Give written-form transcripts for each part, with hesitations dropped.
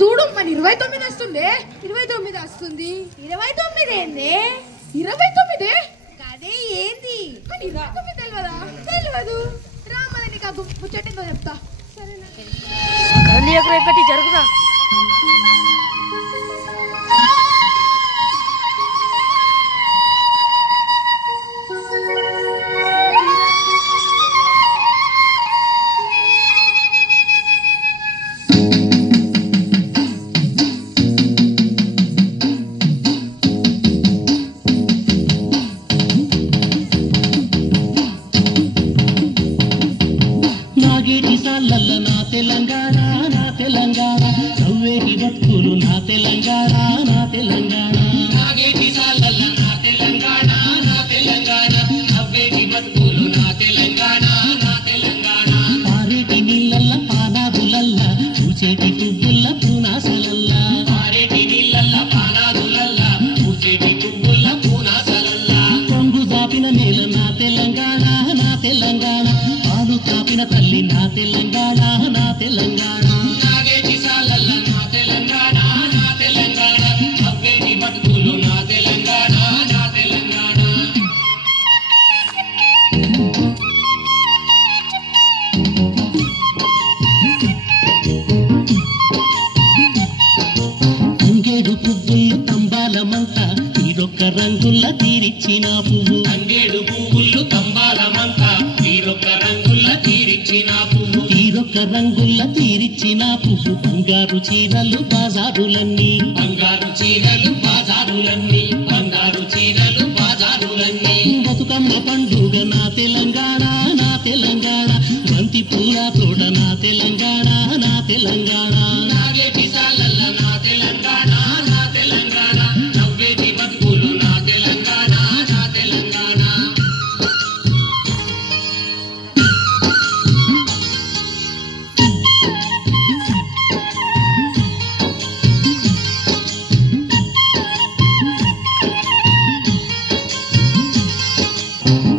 చూడు మన 29 వస్తుంది. 29 వస్తుంది. 29 ఏంది? 29 అదే ఏంది? 29 తెలియదా? తెలియదు. రామని నీకు ముచ్చటేందో చెప్తా. సరేనా? జరుగుతా రంగుల్ల తీరిచ్చిన పువ్వు అంగేడు పువ్వులు కంబాలమంతా తీరొక్క రంగుల్ల తీరిచ్చిన పువ్వు తీరొక్క రంగుల్ల తీరిచ్చిన పువ్వు బంగారు చీరలు బాజారులన్నీ బంగారు చీరలు బాజారులన్నీ బంగారు చీరలు బాజారులన్నీ బతుకమ్మ పండుగ నా తెలంగాణ నా తెలంగాణ బంతి పూల తోట నా తెలంగాణ నా తెలంగాణ నాగేటి సాలల్ల నా తెలంగాణ నా తెలంగాణ నవ్వేటి బతుకులు నా తెలంగాణ నా తెలంగాణ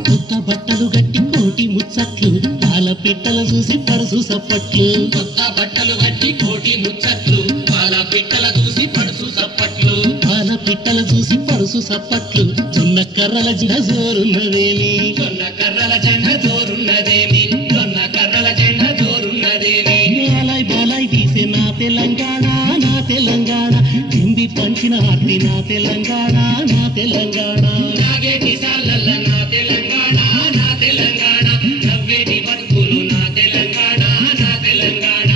కొత్త బట్టలు గట్టి కోటి ముచ్చట్లు పాల పిట్టలు చూసి పడుసు సప్పట్లు కొత్త బట్టలు గట్టి కోటి ముచ్చట్లు పాల పిట్టల చూసి పడుసు సప్పట్లు పాల పిట్టల చూసి పడుసు సప్పట్లు జొన్న కర్రల జెండ జోరున్నదేమి జొన్న కర్రల జెండ జోరున్నదేమి జొన్న కర్రల జెండ జోరున్నదేమి బాలాయ్ బాలాయ్ తీసే నా తెలంగాణ నా తెలంగాణ హిందీ పంచిన ఆర్తి నా తెలంగాణ నా తెలంగాణ నాగేటి సాలల్ల నా తెలంగాణ నా తెలంగాణ నవ్వేటి బతుకులు నా తెలంగాణ నా తెలంగాణ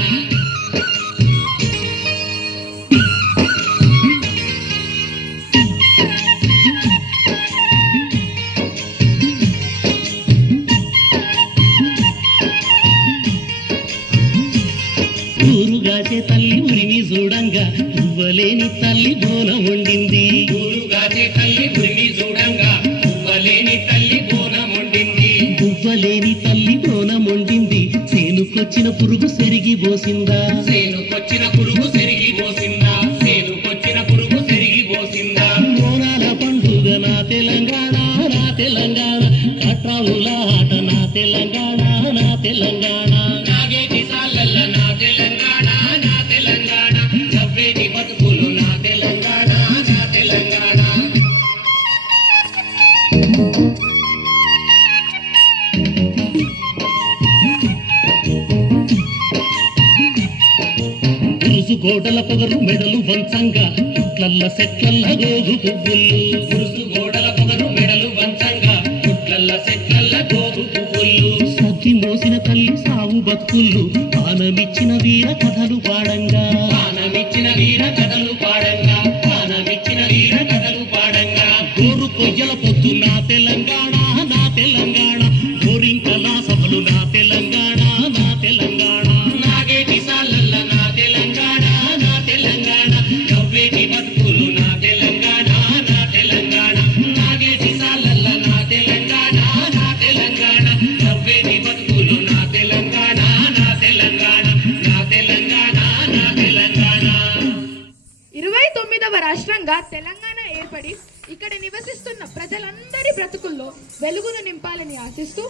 ఊరుగాచే తల్లి ఉరిమి చూడంగా పువ్వలేని తల్లి బోనం వండింది ఊరుగాచే తల్లి ఉరిమి చూడంగా పువ్వలేని తల్లి బోనం వండింది పువ్వలేని తల్లి బోనం వండింది సేనుకొచ్చిన పురుగు సెరిగి పోసిందా సేనుకొచ్చిన పురుగు సెరిగి పోసిందా సేనుకొచ్చిన పురుగు సెరిగి పోసిందా బోనాల పండుగ నా తెలంగాణ నా తెలంగాణ కట్రాముల ఆట నా తెలంగాణ నా తెలంగాణ నాగేటి సాలల్ల నా తెలంగాణ నా తెలంగాణ నవ్వేటి బతుకులు నా తెలంగాణ నా తెలంగాణ గురుసు గోడల పొగరు మెడలు వంచంగా పుట్లల్ల సెట్లల్ల గోగు పువ్వులు గురుసు గోడల పొగరు మెడలు వంచంగా పుట్లల్ల సెట్లల్ల గోగు పువ్వులు సద్ది మోసిన తల్లి సావు బతుకుళ్ళు ఆనమిచ్చిన వీర కథలు పాడంగా ఆనమిచ్చిన వీర కథలు పాడంగా ఆనమిచ్చిన వీర కథలు పాడంగా గోరు కొయ్యల పొద్దు నా తెలంగాణ నా తెలంగాణ గోరింకల సభలు నా తెలంగాణ నా తెలంగాణ నాగేటి సాలల్ల నా తెలంగాణ నా తెలంగాణ నవ్వేటి బతుకులు నా తెలంగాణ నా తెలంగాణ నాగేటి సాలల్ల నా తెలంగాణ నా తెలంగాణ నవ్వేటి బతుకులు నా తెలంగాణ నా తెలంగాణ నా తెలంగాణ నా తెలంగాణ 29వ రాష్ట్రంగా తెలంగాణ ఏర్పడి ఇక్కడ నివసిస్తున్న ప్రజలందరి బ్రతుకుల్లో వెలుగును నింపాలని ఆశిస్తూ